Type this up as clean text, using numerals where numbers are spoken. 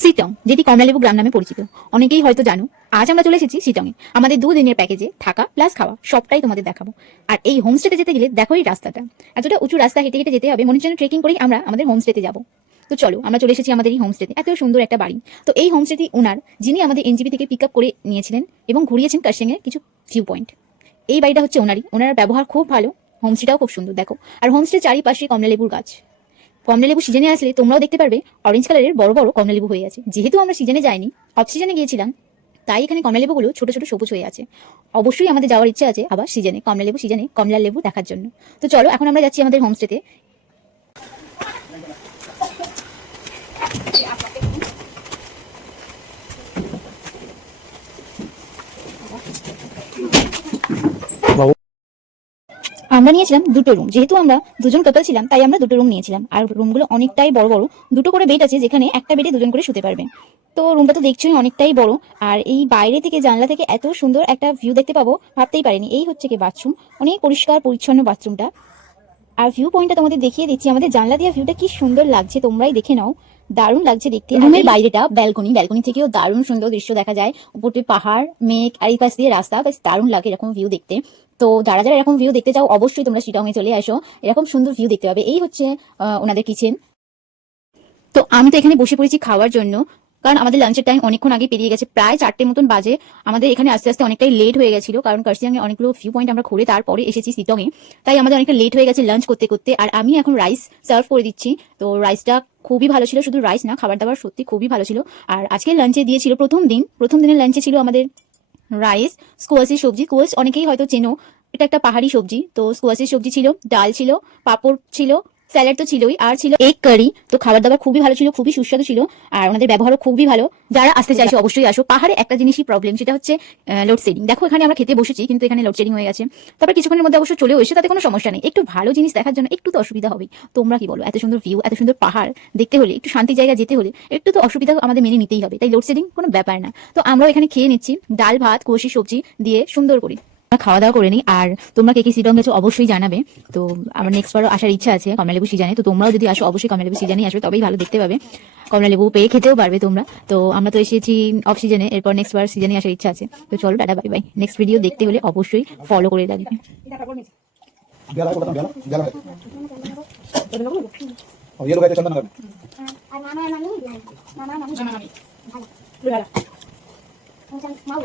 সিটং, যেটি কমলালেবু গ্রাম নামে পরিচিত। অনেকেই হয়তো জানো। আজ আমরা চলে এসেছি সিটংয়ে। আমাদের 2 দিনের প্যাকেজে থাকা প্লাস খাওয়া সবটাই তোমাদের দেখাবো। আর এই হোমস্টেতে যেতে গেলে দেখো এই রাস্তাটা, এতটা উঁচু রাস্তা হেঁটে হেঁটে যেতে হবে, মনে হচ্ছে ট্রেকিং করেই আমরা আমাদের হোমস্টেতে যাবো। তো চলো, আমরা চলে এসেছি আমাদের এই হোমস্টেতে। এত সুন্দর একটা বাড়ি। তো এই হোমস্টেটি ওনার, যিনি আমাদের এনজিপি থেকে পিক আপ করে নিয়েছিলেন এবং ঘুরিয়েছেন কার্শিয়াংয়ের কিছু ভিউ পয়েন্ট। এই বাড়িটা হচ্ছে ওনারই। ওনার ব্যবহার খুব ভালো, হোমস্টেটাও খুব সুন্দর দেখো। আর হোমস্টের চারিপাশে কমলালেবুর গাছ। কমলালেবু সিজনে আসলে তোমরাও দেখতে পারবে অরেঞ্জ কালারের বড় বড় কমলালেবু হয়ে আছে। যেহেতু আমরা সিজনে যাইনি, অফ সিজনে গিয়েছিলাম, তাই এখানে কমলালেবুগুলো ছোট ছোট সবুজ হয়ে আছে। অবশ্যই আমাদের যাওয়ার ইচ্ছা আছে আবার সিজনে, কমলালেবু সিজনে কমলালেবু দেখার জন্য। তো চলো, এখন আমরা যাচ্ছি আমাদের হোমস্টেতে। আমরা নিয়েছিলাম দুটো রুম। যেহেতু আমরা দুজন কাপল ছিলাম, তাই আমরা দুটো রুম নিয়েছিলাম। আর রুমগুলো অনেকটাই বড় বড়, দুটো করে বেড আছে, যেখানে একটা বেডে দুজন করে শুতে পারবে। তো রুমটা তো দেখছোই অনেকটাই বড়। আর এই বাইরে থেকে, জানলা থেকে এত সুন্দর একটা ভিউ দেখতে পাবো ভাবতেই পারিনি। এই হচ্ছে কি বাথরুম, অনেক পরিষ্কার পরিচ্ছন্ন বাথরুমটা। আর ভিউ পয়েন্টটা তোমাদের দেখিয়ে দিচ্ছি। আমাদের জানলা দিয়ে ভিউটা কি সুন্দর লাগছে, তোমরাই দেখে নাও। দারুণ লাগছে দেখতে। রুমের বাইরেটা ব্যালকনি, ব্যালকনি থেকেও দারুণ সুন্দর দৃশ্য দেখা যায়। উপরে পাহাড়, মেঘ, আর এই পাশ দিয়ে রাস্তা। বেশ দারুণ লাগে এরকম ভিউ দেখতে। তো যারা যারা এরকম ভিউ দেখতে চাও, অবশ্যই তোমরা শিটং এ চলে আসো, এরকম সুন্দর ভিউ দেখতে পাবে। এই হচ্ছে ওনাদের কিচেন। তো আমি তো এখানে বসে পড়েছি খাওয়ার জন্য, কারণ আমাদের লাঞ্চের টাইম অনেকক্ষণ আগে পেরিয়ে গেছে, প্রায় 4টে মতন বাজে। আমাদের এখানে আস্তে আস্তে অনেকটাই লেট হয়ে গেছিল, কারণ কার্শিয়াংয়ে অনেকগুলো ভিউ পয়েন্ট আমরা ঘুরে তারপরে এসেছি সিটংয়ে। তাই আমাদের অনেকটা লেট হয়ে গেছে লাঞ্চ করতে করতে। আর আমি এখন রাইস সার্ভ করে দিচ্ছি। তো রাইসটা খুবই ভালো ছিল, শুধু রাইস না, খাবার দাবার সত্যি খুবই ভালো ছিল। আর আজকে লাঞ্চে দিয়েছিল প্রথম দিনের লাঞ্চে ছিল আমাদের রাইস, স্কোয়াশের সবজি। স্কোয়াশ অনেকেই হয়তো চেনো, এটা একটা পাহাড়ি সবজি। তো স্কোয়াশের সবজি ছিল, ডাল ছিল, পাঁপড় ছিল, স্যালাড তো ছিলই, আর ছিল এগ কারি। তো খাবার দাবার খুবই ভালো ছিল, খুবই সুস্বাদু ছিল। আর ওনাদের ব্যবহারও খুবই ভালো। যারা আসতে চাইছো অবশ্যই আসো। পাহাড়ে একটা জিনিসই প্রবলেম, সেটা হচ্ছে লোডশেডিং। দেখো এখানে আমরা খেতে বসেছি, কিন্তু এখানে লোডশেডিং হয়ে গেছে। তারপর কিছুক্ষণের মধ্যে অবশ্য চলেও এসে, তাতে কোনো সমস্যা নেই। একটু ভালো জিনিস দেখার জন্য একটু তো অসুবিধা হবেই। তোমরা কি বলো? এত সুন্দর ভিউ, এত সুন্দর পাহাড় দেখতে হলে, একটু শান্তি জায়গা যেতে হলে একটু তো অসুবিধা আমাদের মেনে নিতেই হবে। তাই লোডশেডিং কোনো ব্যাপার না। তো আমরাও এখানে খেয়ে নিচ্ছি ডাল ভাত কুশি সবজি দিয়ে সুন্দর করে খাওয়া দাওয়া করে নিই। আর তোমরা কে কে শিলং গেছো অবশ্যই জানাবে। তো আমার নেক্সট বারও আসার ইচ্ছা আছে কমলালেবু সিজনে। তো তোমরাও যদি আসো, অবশ্যই কমলালেবু সিজনেই আসবে, তবেই ভালো দেখতে পাবে। কমলালেবু পেয়ে খেতেও পারবে তোমরা। তো আমরা তো এসেছি অফ সিজনে, এরপর নেক্সট বার সিজনে আসার ইচ্ছা আছে। তো চলো, tata, bye bye. Next video দেখতে হলে অবশ্যই ফলো করে রাখবে। Mau.